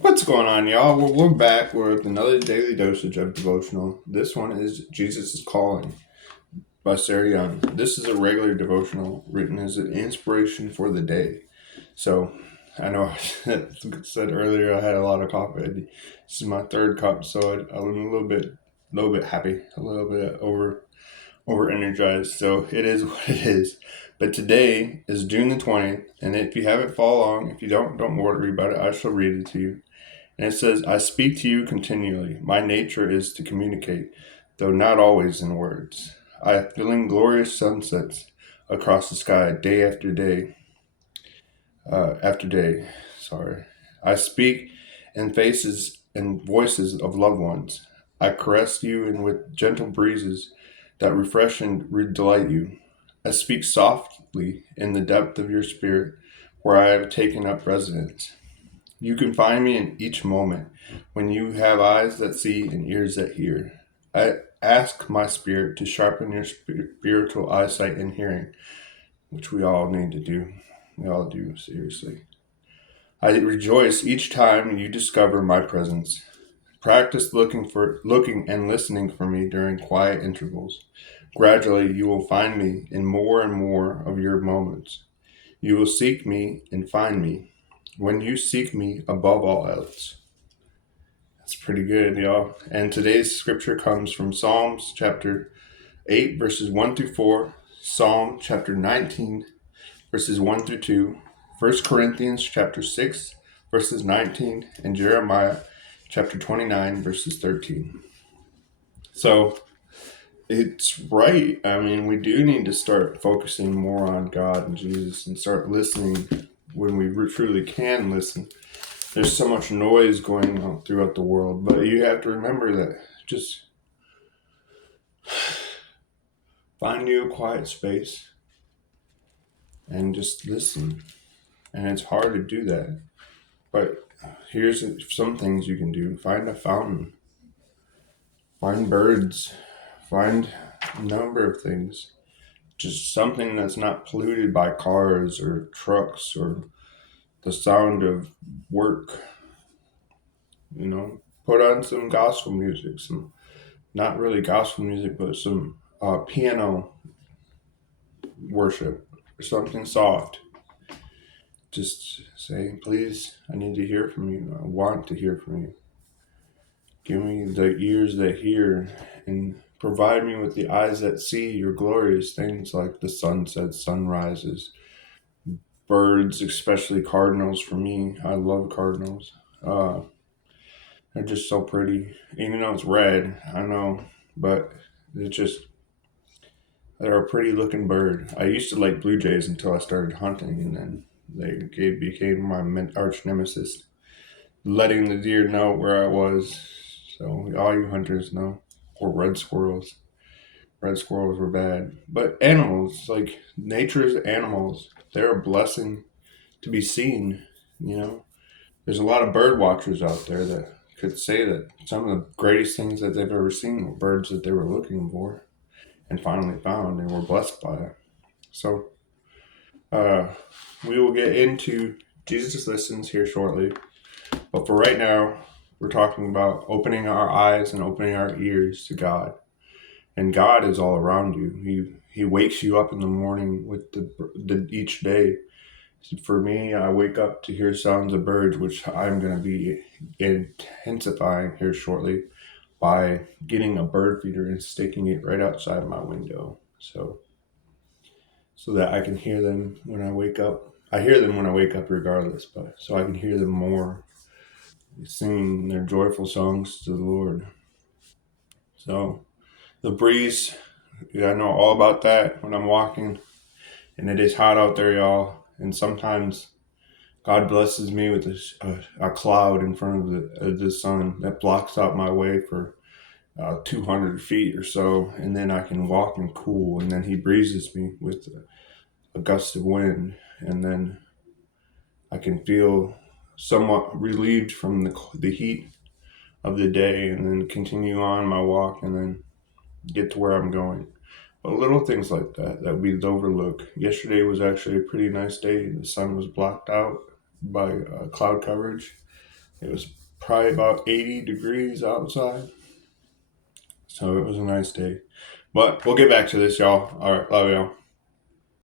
What's going on, y'all? We're back with another daily dosage of devotional. This one is Jesus is Calling by Sarah Young. This is a regular devotional written as an inspiration for the day. So, I know I said earlier I had a lot of coffee. This is my third cup, so I'm a little bit happy, a little bit over energized. So it is what it is. But today is June the 20th, and if you have it, follow along. If you don't worry about it. I shall read it to you. And it says, I speak to you continually. My nature is to communicate, though not always in words. I am feeling glorious sunsets across the sky day after day. Sorry. I speak in faces and voices of loved ones. I caress you and with gentle breezes that refresh and delight you. I speak softly in the depth of your spirit where I have taken up residence. You can find me in each moment when you have eyes that see and ears that hear. I ask my spirit to sharpen your spiritual eyesight and hearing, which we all need to do. We all do, seriously. I rejoice each time you discover my presence. Practice looking and listening for me during quiet intervals. Gradually, you will find me in more and more of your moments. You will seek me and find me when you seek me above all else. That's pretty good, y'all. And today's scripture comes from Psalms chapter 8, verses 1 through 4, Psalm chapter 19, verses 1 through 2, 1 Corinthians chapter 6, verses 19, and Jeremiah chapter 29, verses 13. So it's right. I mean, we do need to start focusing more on God and Jesus and start listening when we truly can listen. There's so much noise going on throughout the world, but you have to remember that just find you a quiet space and just listen. And it's hard to do that, but here's some things you can do. Find a fountain, find birds, find a number of things. Just something that's not polluted by cars or trucks or the sound of work. Put on some gospel music, some not really gospel music, but some piano worship or something soft. Just say, please, I need to hear from you. I want to hear from you. Give me the ears that hear and provide me with the eyes that see your glorious things like the sunsets, sunrises, birds, especially cardinals for me. I love cardinals. They're just so pretty. Even though it's red, I know, but it's just, they're a pretty looking bird. I used to like blue jays until I started hunting, and then became my arch nemesis, letting the deer know where I was. So all you hunters know. Or red squirrels. Red squirrels were bad. But animals, like nature's animals, they're a blessing to be seen. There's a lot of bird watchers out there that could say that some of the greatest things that they've ever seen were birds that they were looking for and finally found and were blessed by it. So uh, we will get into Jesus Listens here shortly. But for right now, we're talking about opening our eyes and opening our ears to God. And God is all around you. He wakes you up in the morning with each day. For me, I wake up to hear sounds of birds, which I'm going to be intensifying here shortly by getting a bird feeder and sticking it right outside my window. So that I can hear them when I wake up. I hear them when I wake up regardless, but so I can hear them more singing their joyful songs to the Lord. So the breeze, I know all about that when I'm walking, and it is hot out there, y'all. And sometimes God blesses me with a cloud in front of the sun that blocks out my way for 200 feet or so, and then I can walk and cool. And then He breezes me with a gust of wind, and then I can feel somewhat relieved from the heat of the day, and then continue on my walk, and then get to where I'm going. But little things like that we overlook. Yesterday was actually a pretty nice day. The sun was blocked out by cloud coverage, It was probably about 80 degrees outside. So it was a nice day. But we'll get back to this, y'all. All right. Love y'all.